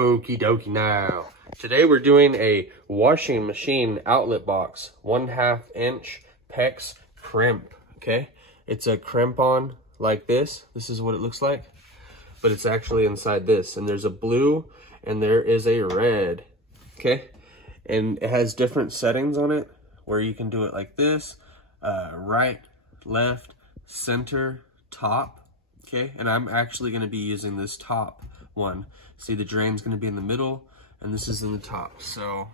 Okie dokie now. Today we're doing a washing machine outlet box, 1/2 inch PEX crimp, okay? It's a crimp on like this. This is what it looks like, but it's actually inside this. And there's a blue and there is a red, okay? And it has different settings on it where you can do it like this, right, left, center, top, okay? And I'm actually gonna be using this top one. See, the drain's gonna be in the middle and this is in the top. So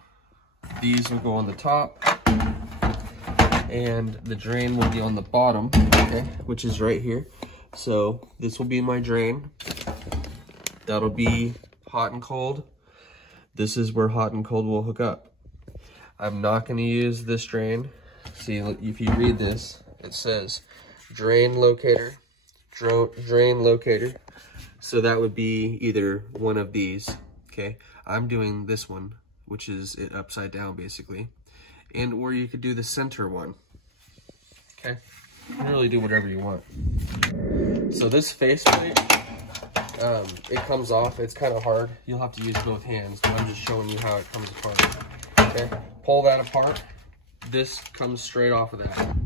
these will go on the top and the drain will be on the bottom, okay, which is right here. So this will be my drain. That'll be hot and cold. This is where hot and cold will hook up. I'm not gonna use this drain. See, if you read this, it says drain locator, drain locator. So that would be either one of these, okay? I'm doing this one, which is it upside down basically. And or you could do the center one, okay? You can really do whatever you want. So this faceplate, it comes off. It's kind of hard. You'll have to use both hands, but I'm just showing you how it comes apart, okay? Pull that apart. This comes straight off of that.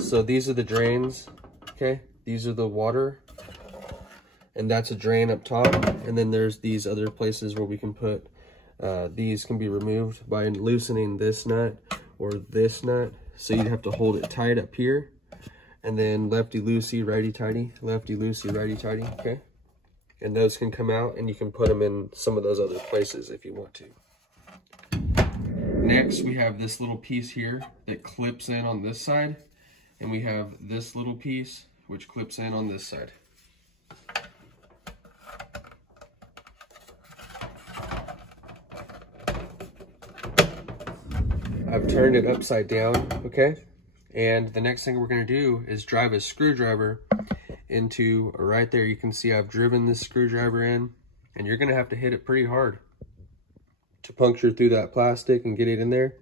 So these are the drains, okay? These are the water. And that's a drain up top, and then there's these other places where we can put, these can be removed by loosening this nut or this nut. So you'd have to hold it tight up here, and then lefty-loosey, righty-tighty, lefty-loosey, righty-tighty, okay? And those can come out, and you can put them in some of those other places if you want to. Next, we have this little piece here that clips in on this side, and we have this little piece which clips in on this side. I've turned it upside down, okay? And the next thing we're gonna do is drive a screwdriver into right there. You can see I've driven this screwdriver in, and you're gonna have to hit it pretty hard to puncture through that plastic and get it in there.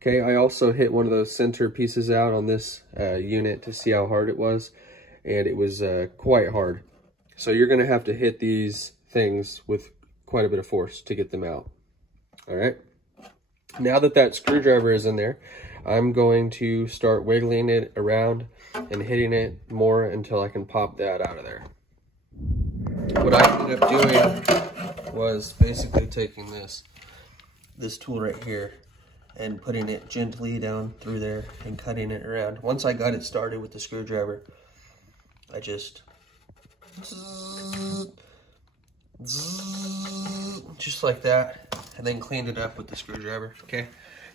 Okay, I also hit one of those center pieces out on this unit to see how hard it was, and it was quite hard. So you're gonna have to hit these things with quite a bit of force to get them out, all right? Now that that screwdriver is in there, I'm going to start wiggling it around and hitting it more until I can pop that out of there. What I ended up doing was basically taking this tool right here and putting it gently down through there and cutting it around. Once I got it started with the screwdriver, I just like that, and then cleaned it up with the screwdriver, okay?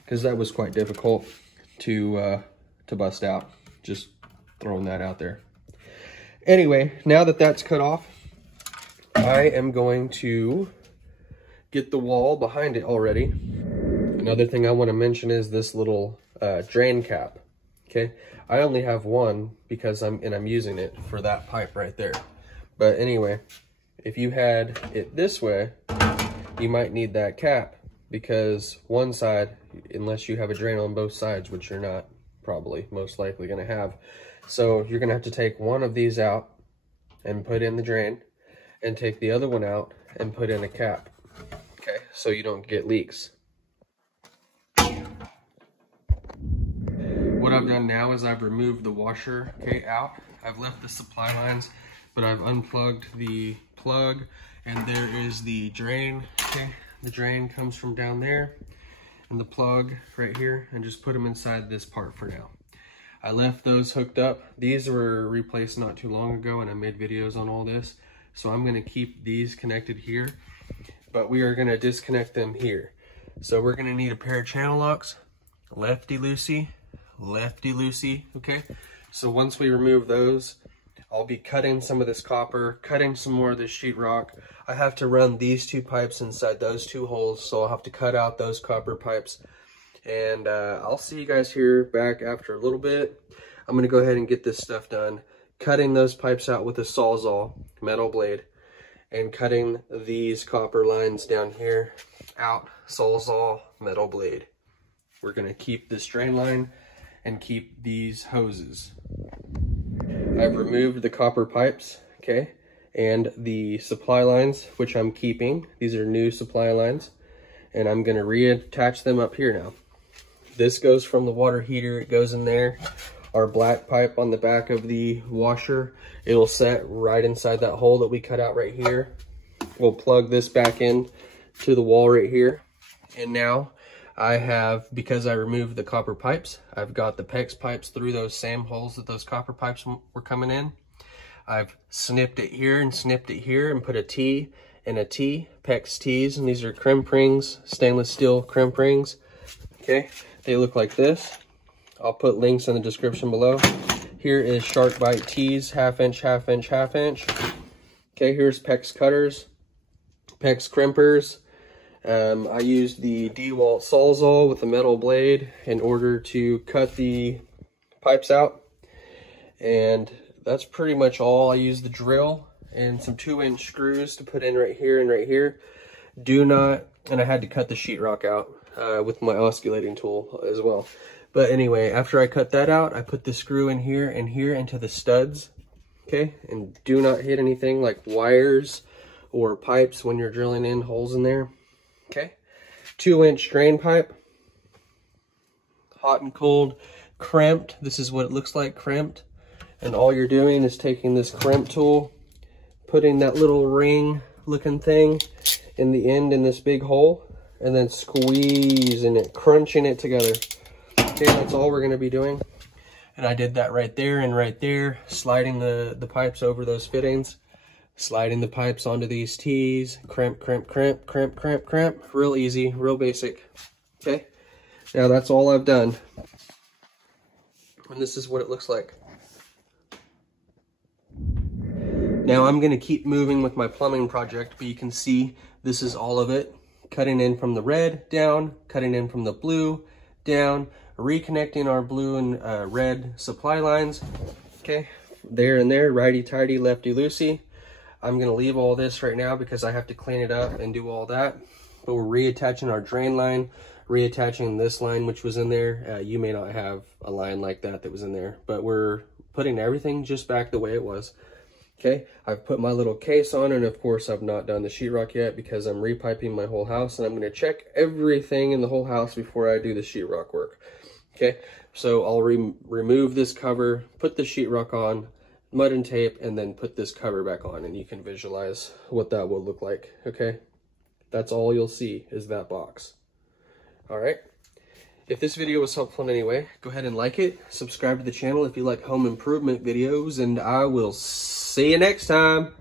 Because that was quite difficult to bust out. Just throwing that out there. Anyway, now that that's cut off, I am going to get the wall behind it already. Another thing I want to mention is this little drain cap, okay? I only have one because I'm using it for that pipe right there. But anyway, if you had it this way, you might need that cap because one side, unless you have a drain on both sides, which you're not probably most likely going to have. So you're going to have to take one of these out and put in the drain, and take the other one out and put in a cap, okay? So you don't get leaks. What I've done now is I've removed the washer, okay, out. I've left the supply lines, but I've unplugged the plug, and there is the drain, okay? The drain comes from down there, and the plug right here, and just put them inside this part for now. I left those hooked up. These were replaced not too long ago, and I made videos on all this, so I'm gonna keep these connected here, but we are gonna disconnect them here. So we're gonna need a pair of channel locks, lefty-loosey, lefty-loosey, okay? So once we remove those, I'll be cutting some of this copper, cutting some more of this sheetrock. I have to run these two pipes inside those two holes, so I'll have to cut out those copper pipes. And I'll see you guys here back after a little bit. I'm gonna go ahead and get this stuff done, cutting those pipes out with a Sawzall metal blade, and cutting these copper lines down here out, Sawzall metal blade. We're gonna keep this drain line and keep these hoses. I've removed the copper pipes, okay? and the supply lines, which I'm keeping. These are new supply lines, and I'm gonna reattach them up here now. This goes from the water heater, it goes in there. Our black pipe on the back of the washer, it'll set right inside that hole that we cut out right here. We'll plug this back in to the wall right here. And now I have, because I removed the copper pipes, I've got the PEX pipes through those same holes that those copper pipes were coming in. I've snipped it here and snipped it here and put a T and a T, PEX T's, and these are crimp rings, stainless steel crimp rings. Okay, they look like this. I'll put links in the description below. Here is sharkbite T's, 1/2 inch, 1/2 inch, 1/2 inch. Okay, here's PEX cutters, PEX crimpers. I used the DeWalt Sawzall with the metal blade in order to cut the pipes out. And that's pretty much all. I used the drill and some 2-inch screws to put in right here and right here. And I had to cut the sheetrock out with my osculating tool as well. But anyway, after I cut that out, I put the screw in here and here into the studs, okay? And do not hit anything like wires or pipes when you're drilling in holes in there, okay? 2-inch drain pipe, hot and cold, crimped. This is what it looks like, crimped. And all you're doing is taking this crimp tool, putting that little ring looking thing in the end in this big hole, and then squeezing it, crunching it together. Okay, that's all we're gonna be doing. And I did that right there and right there, sliding the pipes over those fittings, sliding the pipes onto these T's, crimp, crimp, crimp, crimp, crimp, crimp. Real easy, real basic. Okay, now that's all I've done. And this is what it looks like. Now I'm gonna keep moving with my plumbing project, but you can see this is all of it. Cutting in from the red down, cutting in from the blue down, reconnecting our blue and red supply lines. Okay, there and there, righty-tighty, lefty-loosey. I'm gonna leave all this right now because I have to clean it up and do all that. But we're reattaching our drain line, reattaching this line which was in there. You may not have a line like that was in there, but we're putting everything just back the way it was. Okay, I've put my little case on, and of course I've not done the sheetrock yet because I'm repiping my whole house, and I'm gonna check everything in the whole house before I do the sheetrock work. Okay, so I'll remove this cover, put the sheetrock on, mud and tape, and then put this cover back on, and you can visualize what that will look like, okay? That's all you'll see is that box. All right, if this video was helpful in any way, go ahead and like it, subscribe to the channel if you like home improvement videos, and I will see you next time.